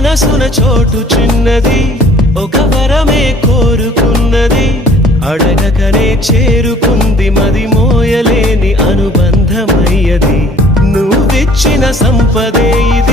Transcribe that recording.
మనసున చోటు చిన్నది, ఒక వరమే కోరుకున్నది, అడగకనే చేరుకుంది మది, మోయలేని అనుబంధమయ్యది. నువ్విచ్చిన సంపదే ఇది.